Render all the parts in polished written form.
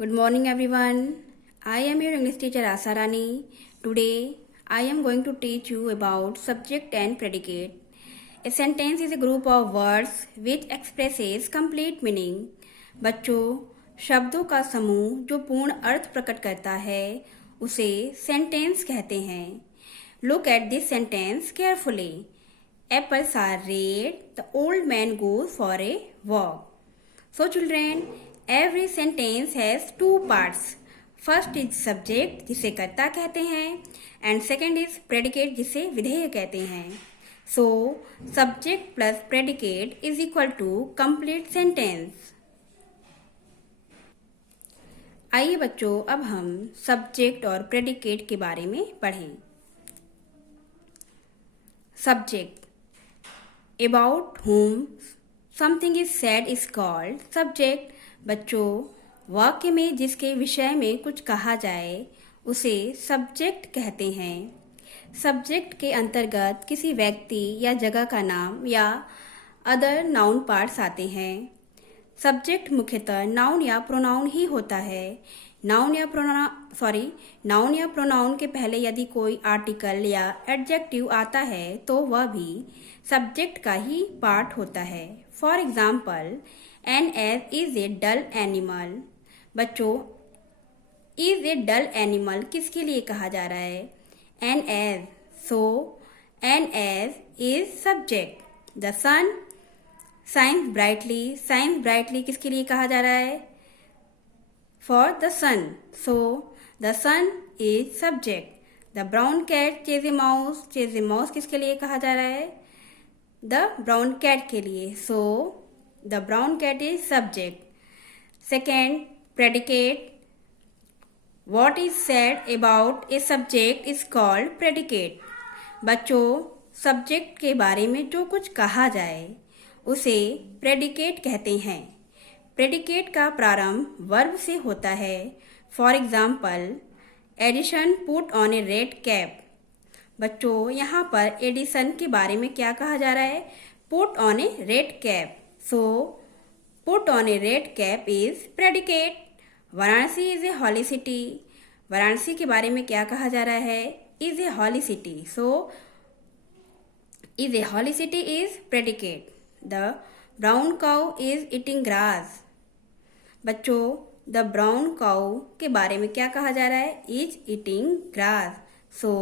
Good morning, everyone. I am your English teacher Asa Rani. Today, I am going to teach you about subject and predicate. A sentence is a group of words which expresses complete meaning. बच्चों, शब्दों का समूह जो पूर्ण अर्थ प्रकट करता है उसे सेंटेंस कहते हैं. Look at this sentence carefully. Apples are red. The old man goes for a walk. So children, every sentence has two parts. First is subject जिसे कर्ता कहते हैं and second is predicate जिसे विधेय कहते हैं. So subject plus predicate is equal to complete sentence. आइए बच्चों, अब हम सब्जेक्ट और प्रेडिकेट के बारे में पढ़ें. Subject. About whom something is said is called subject. बच्चों, वाक्य में जिसके विषय में कुछ कहा जाए उसे सब्जेक्ट कहते हैं. सब्जेक्ट के अंतर्गत किसी व्यक्ति या जगह का नाम या अदर नाउन पार्ट्स आते हैं. सब्जेक्ट मुख्यतः नाउन या प्रोनाउन ही होता है. नाउन या प्रोनाउन के पहले यदि कोई आर्टिकल या एडजेक्टिव आता है तो वह भी सब्जेक्ट का ही पार्ट होता है. For example, an ass is a dull animal. बच्चों, इज ए डल एनिमल किसके लिए कहा जा रहा है? An ass. So an ass is subject. The sun shines brightly किसके लिए कहा जा रहा है? For the sun. So the sun is subject. The brown cat chase a mouse किसके लिए कहा जा रहा है? द ब्राउन कैट के लिए. So the brown cat is subject. Second, predicate. What is said about a subject is called predicate. बच्चों, subject के बारे में जो कुछ कहा जाए उसे प्रेडिकेट कहते हैं. प्रेडिकेट का प्रारंभ वर्ब से होता है. For example, Edison put on a red cap. बच्चों, यहाँ पर एडिसन के बारे में क्या कहा जा रहा है? Put on a red cap. So put on a red cap is predicate. Varanasi is a holy city. Varanasi के बारे में क्या कहा जा रहा है? Is a holy city. So is a holy city is predicate. The brown cow is eating grass. बच्चों, the brown cow के बारे में क्या कहा जा रहा है? Is eating grass. So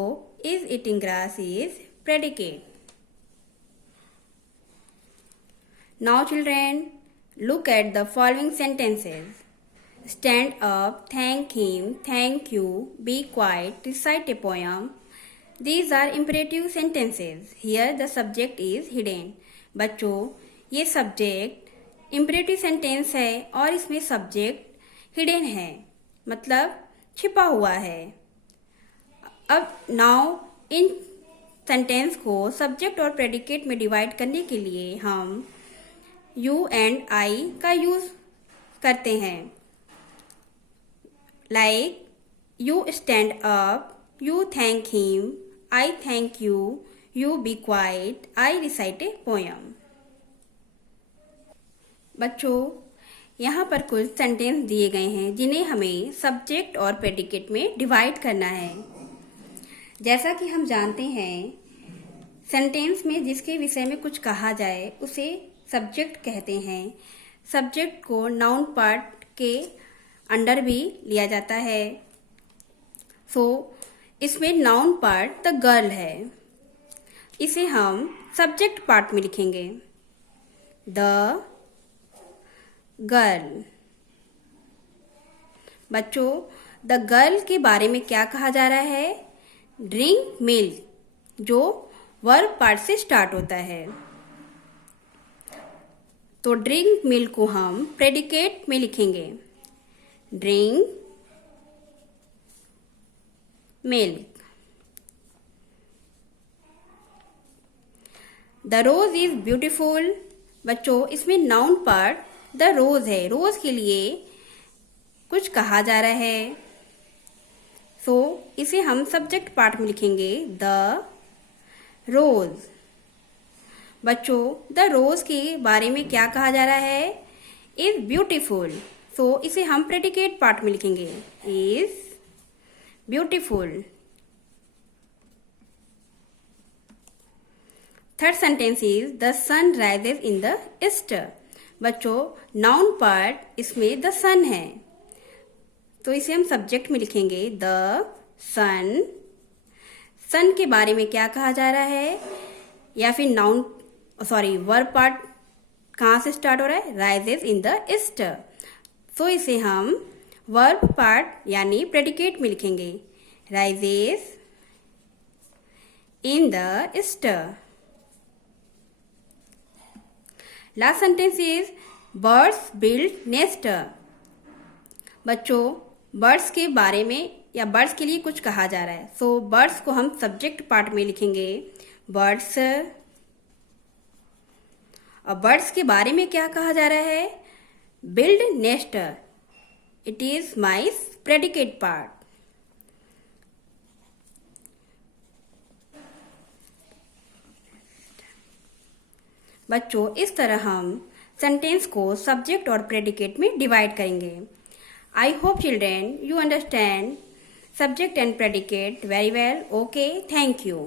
is eating grass is predicate. Now children, look at the following sentences. Stand up, thank him, thank you, be quiet, recite a poem. These are imperative sentences. Here the subject is hidden. बच्चों, ये subject imperative sentence है और इसमें subject hidden है, मतलब छिपा हुआ है. अब नाउ इन सेंटेंस को सब्जेक्ट और प्रेडिकेट में डिवाइड करने के लिए हम यू एंड आई का यूज करते हैं. Like, you stand up, you thank him, I thank you, you be quiet, I recite a poem. बच्चों, यहाँ पर कुछ सेंटेंस दिए गए हैं जिन्हें हमें सब्जेक्ट और प्रेडिकेट में डिवाइड करना है. जैसा कि हम जानते हैं, सेंटेंस में जिसके विषय में कुछ कहा जाए उसे सब्जेक्ट कहते हैं. सब्जेक्ट को नाउन पार्ट के अंडर भी लिया जाता है. सो इसमें नाउन पार्ट द गर्ल है. इसे हम सब्जेक्ट पार्ट में लिखेंगे. The girl. बच्चों, द गर्ल के बारे में क्या कहा जा रहा है? ड्रिंक मिल्क, जो वर्ब पार्ट से स्टार्ट होता है. तो ड्रिंक मिल्क को हम प्रेडिकेट में लिखेंगे. Drink milk. The rose is beautiful. बच्चों, इसमें नाउन पार्ट द रोज है. रोज के लिए कुछ कहा जा रहा है, सो इसे हम सब्जेक्ट पार्ट में लिखेंगे. द रोज. बच्चों, द रोज के बारे में क्या कहा जा रहा है? Is beautiful. सो इसे हम प्रेडिकेट पार्ट में लिखेंगे, is beautiful. Third sentence is the sun rises in the east. बच्चों नाउन पार्ट इसमें द सन है, तो इसे हम सब्जेक्ट में लिखेंगे द सन। सन के बारे में क्या कहा जा रहा है, या फिर नाउन वर्ब पार्ट कहाँ से स्टार्ट हो रहा है, राइजेज इन द ईस्ट। तो इसे हम वर्ब पार्ट यानी प्रेडिकेट में लिखेंगे, rises in the east. Last sentence is birds build nest. बच्चों बर्ड्स के बारे में या बर्ड्स के लिए कुछ कहा जा रहा है, सो बर्ड्स को हम सब्जेक्ट पार्ट में लिखेंगे, बर्ड्स। और बर्ड्स के बारे में क्या कहा जा रहा है, build nest, it is my predicate part. बच्चों इस तरह हम सेंटेंस को सब्जेक्ट और प्रेडिकेट में डिवाइड करेंगे। I hope children you understand subject and predicate very well. Okay, thank you.